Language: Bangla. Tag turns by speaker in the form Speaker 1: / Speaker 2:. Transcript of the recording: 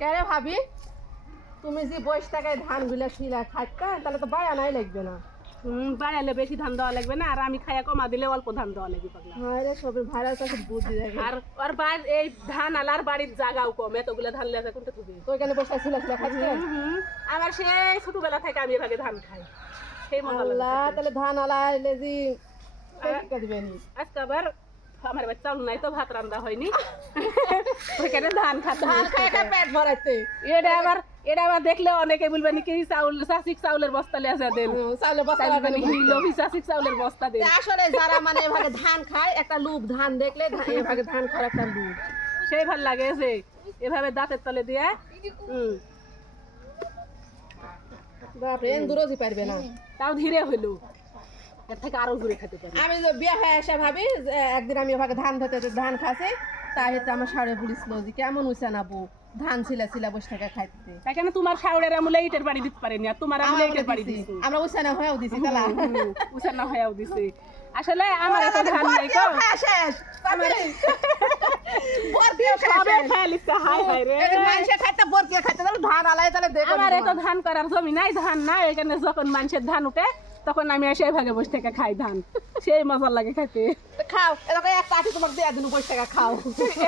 Speaker 1: কেন ভাবি? তুমি যে বয়স টাকায় ধানগুলা ছিলা খাইতা তাহলে তো বায়া নাই লাগবে না।
Speaker 2: হুম বাড়ালে বেশি ধান দেওয়া লাগবে না আর আমি খাইয়া কমা দিলে অল্প ধান দেওয়া লাগবে পাগলা।
Speaker 1: হ্যাঁ রে সবের ভাড়া কাছে দেখে।
Speaker 2: আর ওর বাড়ি এই ধান আলার বাড়ির জায়গাও কম এতগুলো ধান লেগে কোনটা তুমি
Speaker 1: তো ওইখানে বসে ছিলা ছিলা খাইতে
Speaker 2: আমার সেই ছোটবেলা থেকে আমি এভাবে ধান খাই। সেই
Speaker 1: আল্লাহ তাহলে ধান আলা নি
Speaker 2: আজকে আবার আমার বাচ্চা চাউল নাই তো ভাত রান্না হয়নি। ওইখানে ধান খাতে
Speaker 1: পেট ভরাইতে
Speaker 2: এটা আবার এটা আবার দেখলে অনেকে বলবে নাকি চাউল চাষিক চাউলের বস্তা লিয়ে দেন।
Speaker 1: হুম, চাউলে বসা
Speaker 2: তাই বলবে
Speaker 1: লাগানো
Speaker 2: নাকি লোভি চাষিক চাউলের বস্তা দেন।
Speaker 1: আসলে যারা মানে এভাবে ধান খায় একটা লুপ ধান দেখলে এভাবে ধান খাওয়ার একটা লুপ।
Speaker 2: সেই ভালো লাগে যে এভাবে দাঁতের তলে দিয়ে হুম।
Speaker 1: বাপরে এন্দুরোজি পারবে না।
Speaker 2: তাও ধীরে হইল। এর থেকে আরও জোরে খেতে পারি।
Speaker 1: আমি যে বিয়ে হয়ে এসে ভাবি যে একদিন আমি ওভাবে ধান ধরতে ধান খাসে তাই হচ্ছে আমার বলিছিল যে কেমন হইছে না বউ ধান ছিলা ছিলা বসে থেকে খাইতে।
Speaker 2: তাই কেন তোমার শাওড়ের আমলে ইটের বাড়ি দিতে পারেনি আর তোমার আমলে ইটের বাড়ি দিছি।
Speaker 1: আমরা উসানা হয়েও দিছি তালা
Speaker 2: উসানা হয়েও দিছে। আসলে আমার এত ধান নাই তো
Speaker 1: শেষ
Speaker 2: হাই হাই রে।
Speaker 1: মানুষে খাইতে খাইতে তাহলে ধান আলাই তাহলে দেখো
Speaker 2: আমার এত ধান করার জমি নাই ধান নাই এখানে যখন মানুষের ধান উঠে তখন আমি এসে ভাগে বসে থেকে খাই ধান। সেই মজার লাগে খাইতে।
Speaker 1: খাও, এরকম একটা আঠি তোমাকে দিয়ে দিন বসে থেকে খাও।